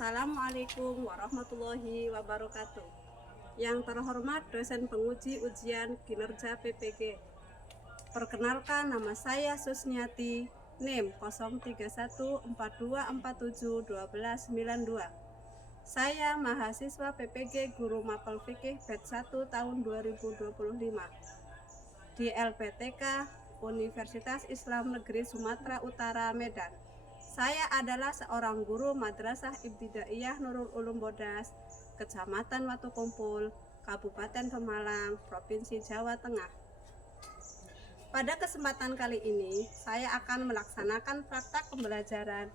Assalamualaikum warahmatullahi wabarakatuh. Yang terhormat dosen penguji ujian kinerja PPG. Perkenalkan, nama saya Susniati, NIM 031424712992. Saya mahasiswa PPG Guru Mapel Fikih Batch 1 tahun 2025 di LPTK Universitas Islam Negeri Sumatera Utara, Medan. Saya adalah seorang guru Madrasah Ibtidaiyah Nurul Ulum Bodas, Kecamatan Watu Kumpul, Kabupaten Pemalang, Provinsi Jawa Tengah. Pada kesempatan kali ini, saya akan melaksanakan praktek pembelajaran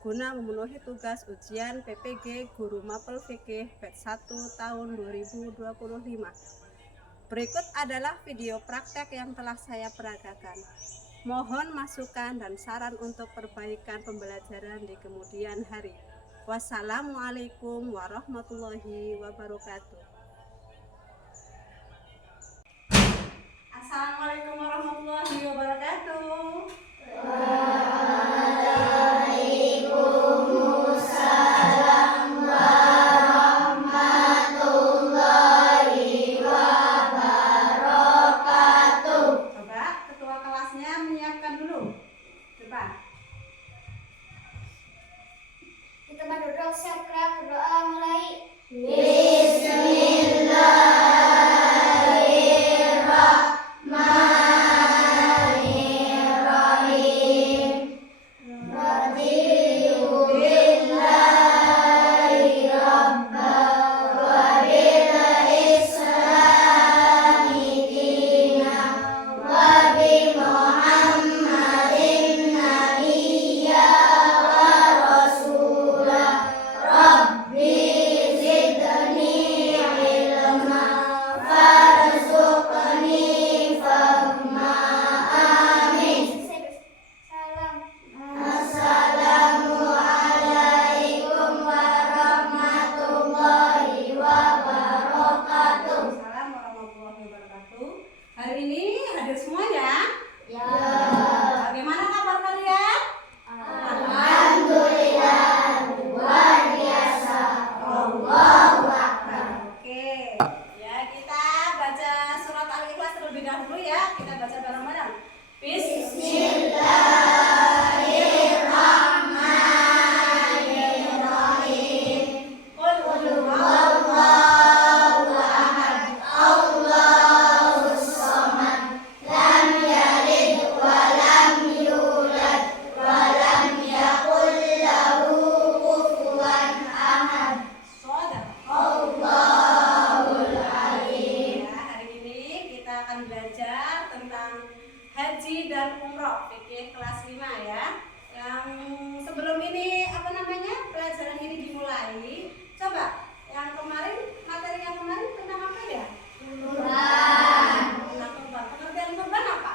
guna memenuhi tugas ujian PPG Guru Mapel Fikih Batch 1 tahun 2025. Berikut adalah video praktek yang telah saya peragakan. Mohon masukan dan saran untuk perbaikan pembelajaran di kemudian hari. Wassalamualaikum warahmatullahi wabarakatuh. Assalamualaikum warahmatullahi wabarakatuh. Kita berduduk siap berdoa mulai. Hari ini hadir semua ya? Ya. Bagaimana kabar kalian? Alhamdulillah, luar biasa. Allahu Akbar. Oke, ya kita baca surat Al-Ikhlas terlebih dahulu ya. Kita baca bareng-bareng. Bismillahirrahmanirrahim. Qul huwallahu ahad, Allahus samad, lam yalid wa lam yulad wa lam yakul lahu kufuwan ahad. Shadaqallahul alim. Ya, hari ini kita akan belajar tentang haji dan umroh fikih kelas 5 ya. Yang sebelum ini pelajaran ini dimulai, coba yang kemarin, materi yang kemarin tentang apa ya? Kurban. Tentang kurban. Pengertian kurban apa?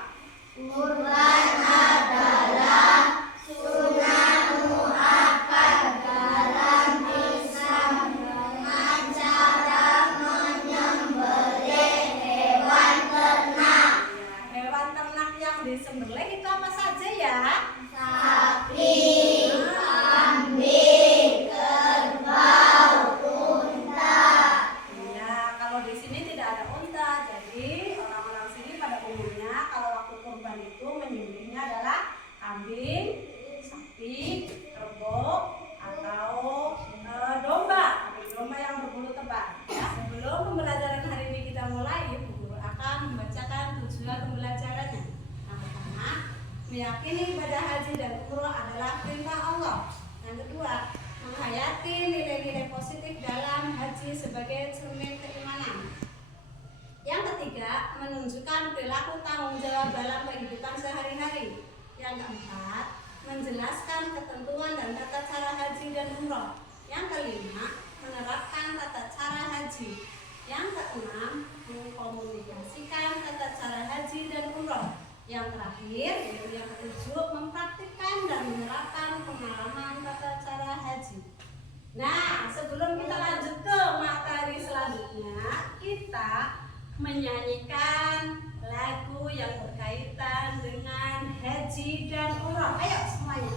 Kurban adalah sunnah muakkad dalam Islam dengan cara menyembelih hewan ternak. Ya, hewan ternak yang disembelih itu apa saja ya? Sapi, kambing, kerbau, unta. Ya, kalau di sini tidak ada unta, jadi orang-orang sini pada umumnya kalau waktu kurban itu menyembelihnya adalah kambing, sapi, kerbau, atau domba. Kambing domba yang berbulu tebal. Ya, sebelum pembelajaran hari ini kita mulai, Ibu Guru akan membacakan tujuan pembelajarannya. Yang pertama, meyakini ibadah haji dan umroh adalah perintah Allah. Yang kedua, menghayati nilai-nilai positif dalam haji sebagai cermin keimanan. Yang ketiga, menunjukkan perilaku tanggung jawab dalam kehidupan sehari-hari. Yang keempat, menjelaskan ketentuan dan tata cara haji dan umroh. Yang kelima, menerapkan tata cara haji. Yang keenam, mengkomunikasikan tata cara haji dan umroh. Yang terakhir, yaitu yang ketujuh, mempraktikkan dan menerapkan pengalaman tata cara haji. Nah, sebelum kita lanjut ke materi selanjutnya, kita menyanyikan lagu yang berkaitan dengan haji dan umroh. Ayo semuanya.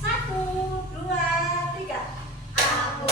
1, 2, 3. Aku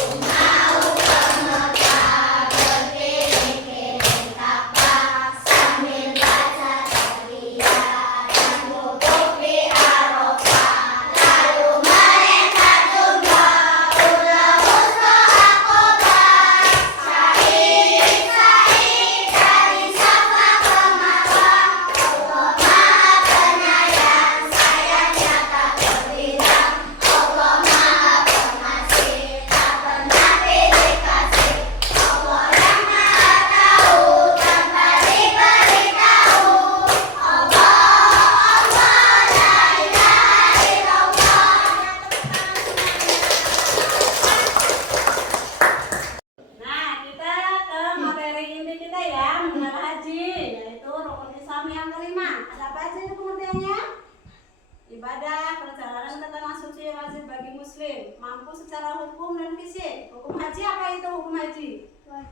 muslim, mampu secara hukum dan fisik. Hukum haji apa itu hukum haji?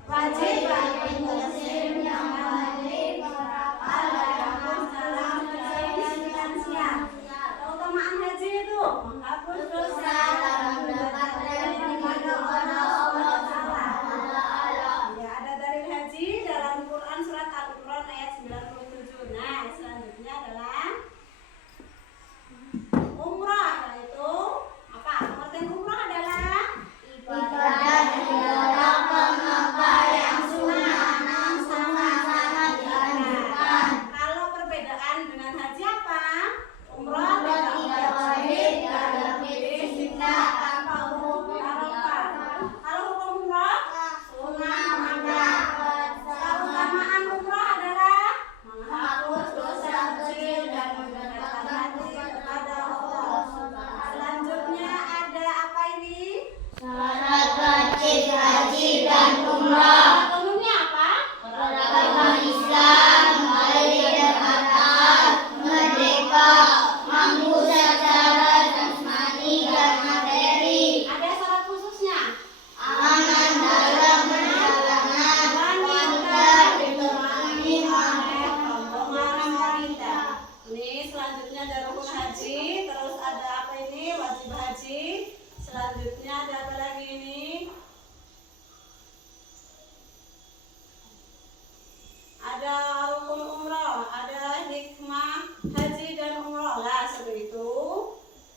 Wajib bagi muslim yang balik berakal dan dalam fisik dan finansial. Keutamaan haji itu menghapus dosa dan mendapatkan kepada Allah Taala. Ya, ada dalil haji dalam Quran surat Al-Imran ayat 97. Nah, selanjutnya adalah umrah, yaitu apa? Pengertian umrah adalah Ibadah di dalam Mekah yang sunnah namun sangat dianjurkan. Kalau perbedaan dengan haji apa? Umrah Tidak wajib dalam fisika tanpa hukum Arafah. Kalau hukum umrah sunnah Makkah. Keutamaan umrah adalah menghapus dosa kecil dan mendekatkan hati kepada Allah. Selanjutnya ada apa ini? syarat wajib haji dan umrah. Umumnya apa? Agama Islam, balik dan akal, merdeka, mampu secara jasmani dan materi, Ada syarat khususnya. aman dalam perjalanan, wanita ditemani oleh Rombongan wanita. Ini selanjutnya ada rukun haji, terus ada apa ini? Wajib haji. Selanjutnya ada apa lagi ini? Ada rukun umroh, ada hikmah haji dan umroh. Lah, seperti itu.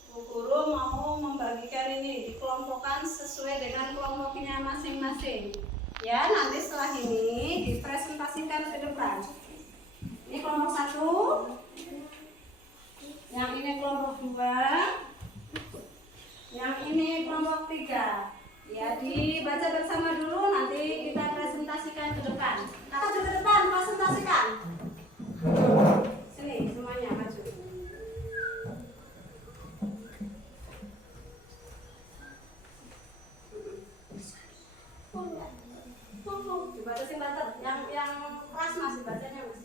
Bu Guru mau membagikan ini, dikelompokkan sesuai dengan kelompoknya masing-masing. Ya, nanti setelah ini dipresentasikan ke depan. Ini kelompok 1, yang ini kelompok 2, yang ini kelompok 3. Ya, dibaca bersama dulu, nanti kita presentasikan ke depan. Kakak ke depan, presentasikan. Sini, semuanya maju. Dibaca sih, baca. Yang keras masih bacanya mas.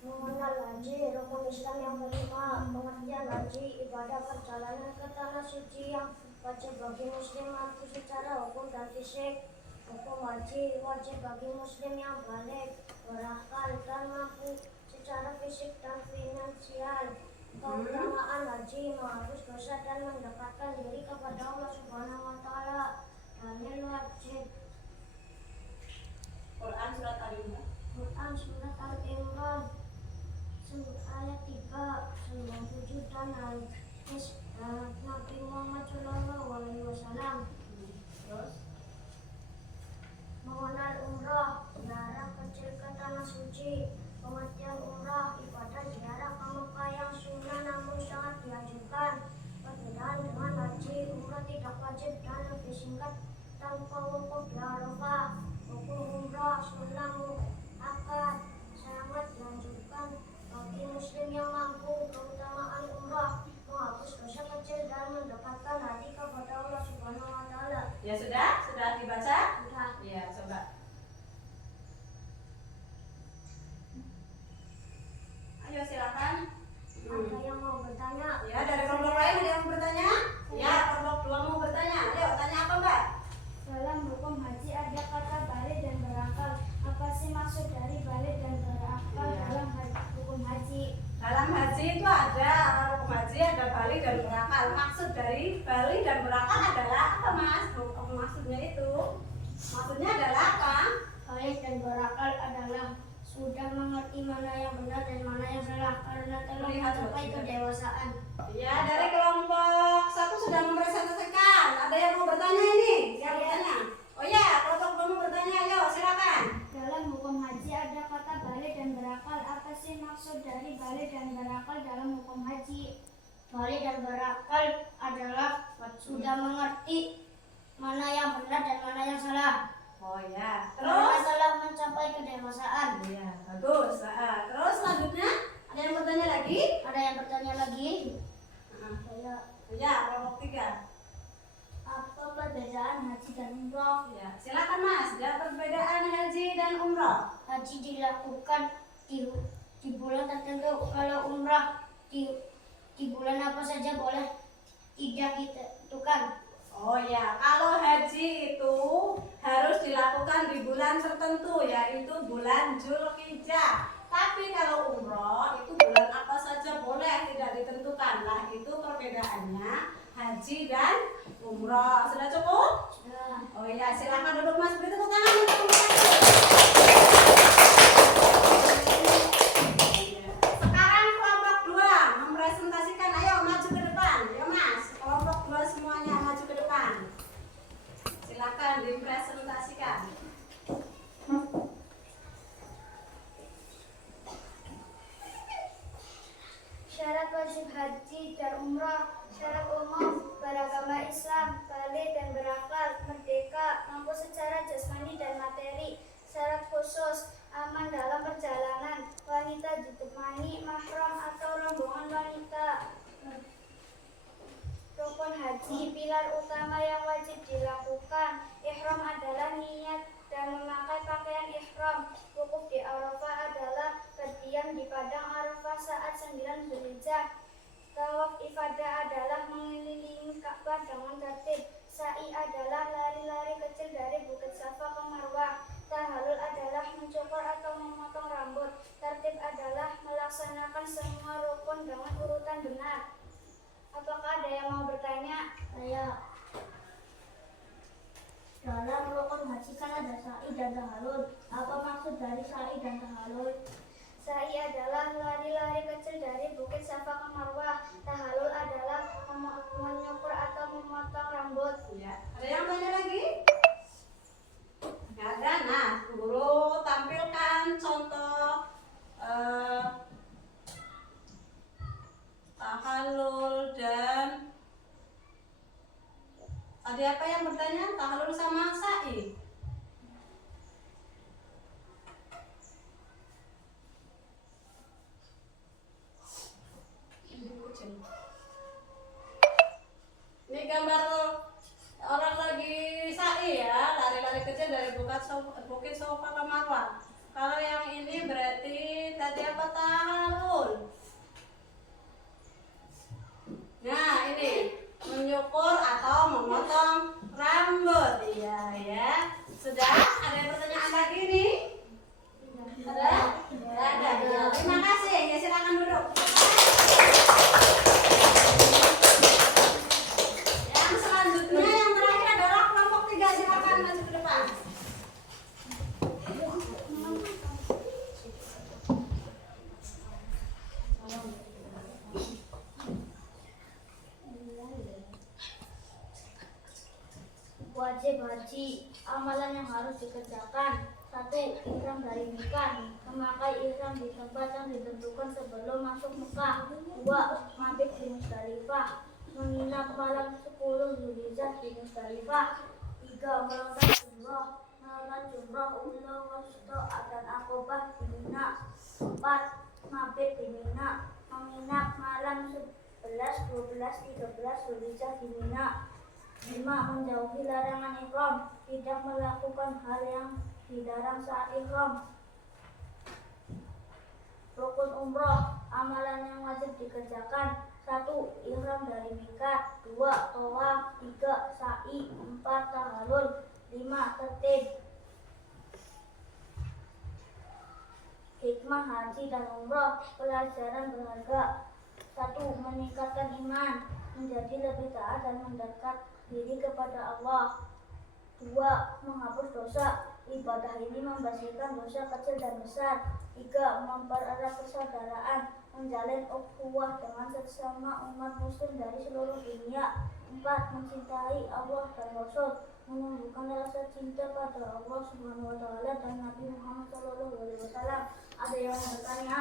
Mengenal haji, rukun Islam yang kelima. Pengertian haji, ibadah perjalanan ke tanah suci yang wajib bagi muslim mampu secara hukum dan fisik. Hukum haji wajib bagi muslim yang balik, berakal dan mampu secara fisik dan finansial. Keutamaan haji menghapus dosa dan mendekatkan diri kepada Allah Subhanahu wa Ta'ala. Dalil wajib Quran surat Al-Imran. Quran surat Al-Imran ayat 3, 97 dan hadis Nabi Muhammad SAW. Terus Mengenal umrah, ziarah kecil ke tanah suci. Pengertian umrah, ibadah ziarah ke Mekah yang sunnah namun sangat dianjurkan. Perbedaan dengan haji, umrah tidak wajib dan lebih singkat tanpa wukuf di Arafah. Hukum umrah sunnah muakkad sangat dianjurkan bagi muslim yang mampu. Keutamaan umrah menghapus dosa kecil dan mendekatkan hati kepada Allah Subhanahu wa Ta'ala. ya sudah dibaca? Sudah. Ya, coba. Ayo silakan. Ada yang mau bertanya? Ya, dari kelompok lain ada yang mau bertanya? Ya, kelompok 2 mau bertanya. Ayo, tanya apa Mbak? Dalam hukum haji ada kata balik dan berakal. Apa sih maksud dari balik dan berakal dalam hukum haji? Dalam haji itu ada hukum haji, ada balik dan berakal. Maksud dari balik dan berakal adalah apa mas? Maksudnya itu? Maksudnya adalah apa? Balik dan berakal adalah sudah mengerti mana yang benar dan mana yang salah karena telah Melihat mencapai wajib. kedewasaan. Ya, dari kelompok 1 sudah mempresentasikan. Ada yang mau bertanya ini? Siapa bertanya? Oh ya, kelompok 2 mau bertanya. Ayo, silakan. Dalam hukum haji ada kata balik dan berakal. Apa sih maksud dari balik dan berakal dalam hukum haji? Balik dan berakal adalah sudah mengerti mana yang benar dan mana yang salah. Oh ya. Karena Terus? telah mencapai kedewasaan. Iya, bagus. Terus selanjutnya ada yang bertanya lagi? Ada yang bertanya lagi? Nah, Saya, ya, kelompok 3. apa perbedaan haji dan umroh? Ya, silakan Mas. Ada perbedaan haji dan umroh. Haji dilakukan di bulan tertentu. Kalau umrah di bulan apa saja boleh tidak ditentukan. Oh ya, kalau haji itu harus dilakukan di bulan tertentu, yaitu bulan Dzulhijjah. Tapi kalau umroh itu bulan apa saja boleh, tidak ditentukan. Lah itu perbedaannya haji dan umroh. Sudah cukup? Oh ya, silakan duduk Mas. Beri tepuk tangan untuk sekarang kelompok 2 mempresentasikan. Ayo maju ke depan. Ayo Mas, kelompok 2 semuanya maju ke depan. Silakan dipresentasikan. Syarat wajib haji dan umrah. Syarat umum beragama Islam, balik dan berakal, merdeka, mampu secara jasmani dan materi. Syarat khusus aman dalam perjalanan, wanita ditemani mahram atau rombongan wanita. Rukun haji, pilar utama yang wajib dilakukan. Ihram adalah niat dan memakai pakaian ihram. Wukuf di Arafah adalah berdiam di padang Arafah saat 9 Dzulhijjah. Tawaf ifadah adalah mengelilingi Ka'bah dengan tertib. Sa'i adalah lari-lari kecil dari Bukit Safa ke Marwah. Tahallul adalah mencukur atau memotong rambut. Tertib adalah melaksanakan semua rukun dengan urutan benar. Apakah ada yang mau bertanya? Saya. Dalam rukun haji kan ada sa'i dan tahallul. Apa maksud dari sa'i dan tahallul? Sa'i adalah lari-lari kecil dari Bukit Safa ke Marwah. Tahallul adalah menyukur atau memotong rambut. Ya. Ada yang tanya lagi? Nggak ada. Nah, guru tampilkan contoh tahallul dan tadi apa yang bertanya? Tahallul sama sa'i. Ini gambar orang lagi sa'i ya, lari-lari kecil dari Bukit Safa ke Marwah. Kalau yang ini berarti tadi apa? Tahallul. Nah ini menyukur atau memotong rambut. Iya ya. Sudah? Ada yang pertanyaan lagi nih? Ada? Ada. Ya, terima kasih. Ya silakan duduk. Yang selanjutnya yang terakhir adalah kelompok 3. Silakan maju ke depan. Wajib haji, amalan yang harus dikerjakan. 1. Ihram dari Mekah, memakai ihram di tempat yang ditentukan sebelum masuk Mekah. 2. Mabit di Musdalifah, menginap malam 10 Dzulhijjah di Musdalifah. 3. Melakukan jumrah umrah wasito dan akobah di Mina. 4. Mabit di Mina, menginap malam 11, 12, 13 Dzulhijjah di Mina. 5. Menjauhi larangan ihram, tidak melakukan hal yang dilarang saat ihram. Rukun umroh, amalan yang wajib dikerjakan. 1. Ihram dari miqat. 2. Tawaf. 3. Sa'i. 4. Tahallul. 5. Tertib. Hikmah haji dan umroh, pelajaran berharga. 1. Meningkatkan iman, menjadi lebih taat dan mendekat diri kepada Allah. 2. Menghapus dosa, ibadah ini membersihkan dosa kecil dan besar. 3. Mempererat persaudaraan, menjalin ukhuwah dengan sesama umat muslim dari seluruh dunia. 4. Mencintai Allah dan Rasul, menumbuhkan rasa cinta pada Allah Subhanahu wa Ta'ala dan Nabi Muhammad SAW. Ada yang mau bertanya?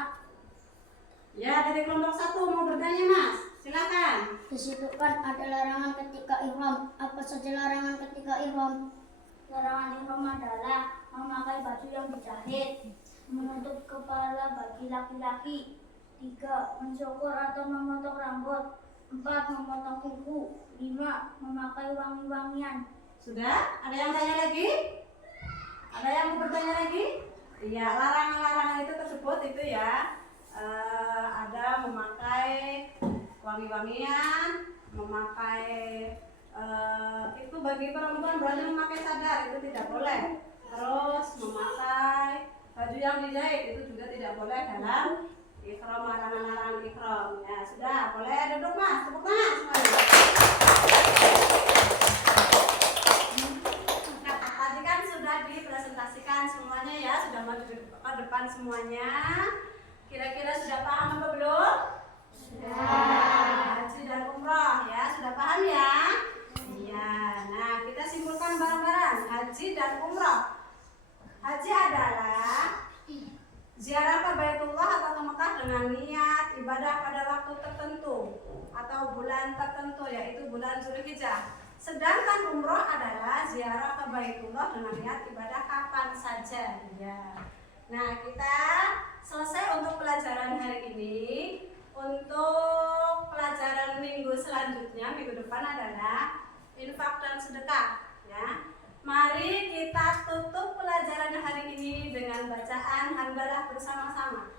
Ya, dari kelompok 1 mau bertanya Mas. Silakan. Di situ kan ada larangan ketika ihram. Apa saja larangan ketika ihram? Larangan ihram adalah memakai baju yang dijahit, menutup kepala bagi laki-laki. 3. Mencukur atau memotong rambut. 4. Memotong kuku. 5. Memakai wangi-wangian. Sudah? Ada yang tanya lagi? Ada yang mau bertanya lagi? Iya, larangan-larangan itu tersebut itu ya ada memakai wangi-wangian, memakai itu bagi perempuan berarti memakai cadar itu tidak boleh. Terus memakai baju yang dijahit itu juga tidak boleh dalam ihram, larangan-larangan ihram. Ya sudah, boleh duduk mas, tepuk tangan semuanya. Nah, tadi kan sudah dipresentasikan semuanya ya, sudah maju ke depan semuanya. Kira-kira sudah paham apa belum? Sudah. Haji dan umroh ya, sudah paham ya? Iya. Nah, kita simpulkan bareng-bareng haji dan umroh. Haji adalah ziarah ke Baitullah atau ke Mekah dengan niat ibadah pada waktu tertentu atau bulan tertentu, yaitu bulan Zulhijjah. Sedangkan umroh adalah ziarah ke Baitullah dengan niat ibadah kapan saja. Ya. Nah, kita selesai untuk pelajaran hari ini. Untuk pelajaran minggu selanjutnya, minggu depan adalah infak dan sedekah. Ya. Mari kita tutup pelajaran hari ini dengan bacaan hamdalah bersama-sama.